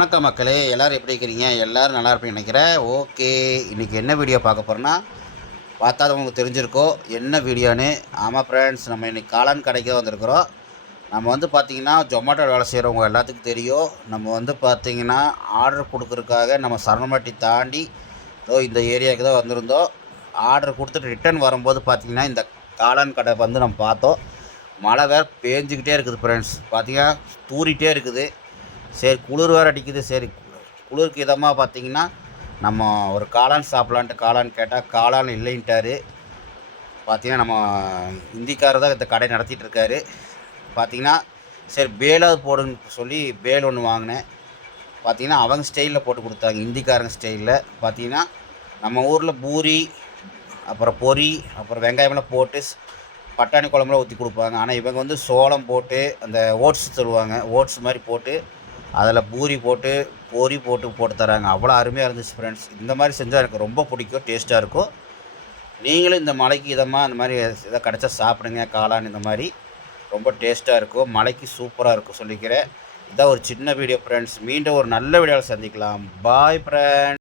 வணக்கம் மக்களே எல்லோரும் எப்படி இருக்கிறீங்க? எல்லோரும் நல்லா இருப்பீங்க நினைக்கிறேன். ஓகே இன்றைக்கி என்ன வீடியோ பார்க்க போகிறோன்னா பார்த்தா அது உங்களுக்கு தெரிஞ்சிருக்கோ என்ன வீடியோன்னு. ஆமாம் ஃப்ரெண்ட்ஸ் நம்ம இன்றைக்கி காளான் கடைக்கு தான் வந்திருக்கிறோம். நம்ம வந்து பார்த்திங்கன்னா ஜொமேட்டோ வேலை செய்கிறவங்க எல்லாத்துக்கும் தெரியும். நம்ம வந்து பார்த்திங்கன்னா ஆர்டர் கொடுக்குறதுக்காக நம்ம சரணமட்டி தாண்டி ஏதோ இந்த ஏரியாவுக்கு தான் வந்திருந்தோம். ஆர்டர் கொடுத்துட்டு ரிட்டர்ன் வரும்போது பார்த்திங்கன்னா இந்த காளான் கடை வந்து நம்ம பார்த்தோம். மழை வேறு பேஞ்சிக்கிட்டே இருக்குது ஃப்ரெண்ட்ஸ் பார்த்திங்கன்னா தூரிகிட்டே இருக்குது. சரி குளிர் வேறு அடிக்குது. சரி குளிருக்கு இதமாக பார்த்தீங்கன்னா நம்ம ஒரு காளான் சாப்பிட்லான்ட்டு காளான் கேட்டால் காளான் இல்லைன்ட்டாரு. பார்த்தீங்கன்னா நம்ம இந்திக்காரர் தான் இந்த கடை நடத்திட்டு இருக்காரு. பார்த்தீங்கன்னா சரி பேலாவது போடுன்னு சொல்லி பேல் ஒன்று வாங்கினேன். பார்த்தீங்கன்னா அவங்க ஸ்டைலில் போட்டு கொடுத்தாங்க இந்திக்காரங்க ஸ்டைலில் பார்த்தீங்கன்னா நம்ம ஊரில் பூரி அப்புறம் பொரி அப்புறம் வெங்காயமெல்லாம் போட்டு பட்டாணி குழம்புலாம் ஊற்றி கொடுப்பாங்க. ஆனால் இவங்க வந்து சோளம் போட்டு அந்த ஓட்ஸ் சொல்லுவாங்க ஓட்ஸ் மாதிரி போட்டு அதில் பூரி போட்டு பொரி போட்டு போட்டு தராங்க. அவ்வளோ அருமையாக இருந்துச்சு ஃப்ரெண்ட்ஸ் இந்த மாதிரி செஞ்சால் எனக்கு ரொம்ப பிடிக்கும் டேஸ்ட்டாக இருக்கும். நீங்களும் இந்த மலைக்கு இதமாக இந்த மாதிரி இதை கிடச்சா சாப்பிடுங்க காளான் இந்த மாதிரி. ரொம்ப டேஸ்ட்டாக இருக்கும். மலைக்கு சூப்பராக இருக்கும் சொல்லிக்கிறேன். இதான் ஒரு சின்ன வீடியோ ஃப்ரெண்ட்ஸ் மீண்டும் ஒரு நல்ல வீடியோவில் சந்திக்கலாம். Bye friends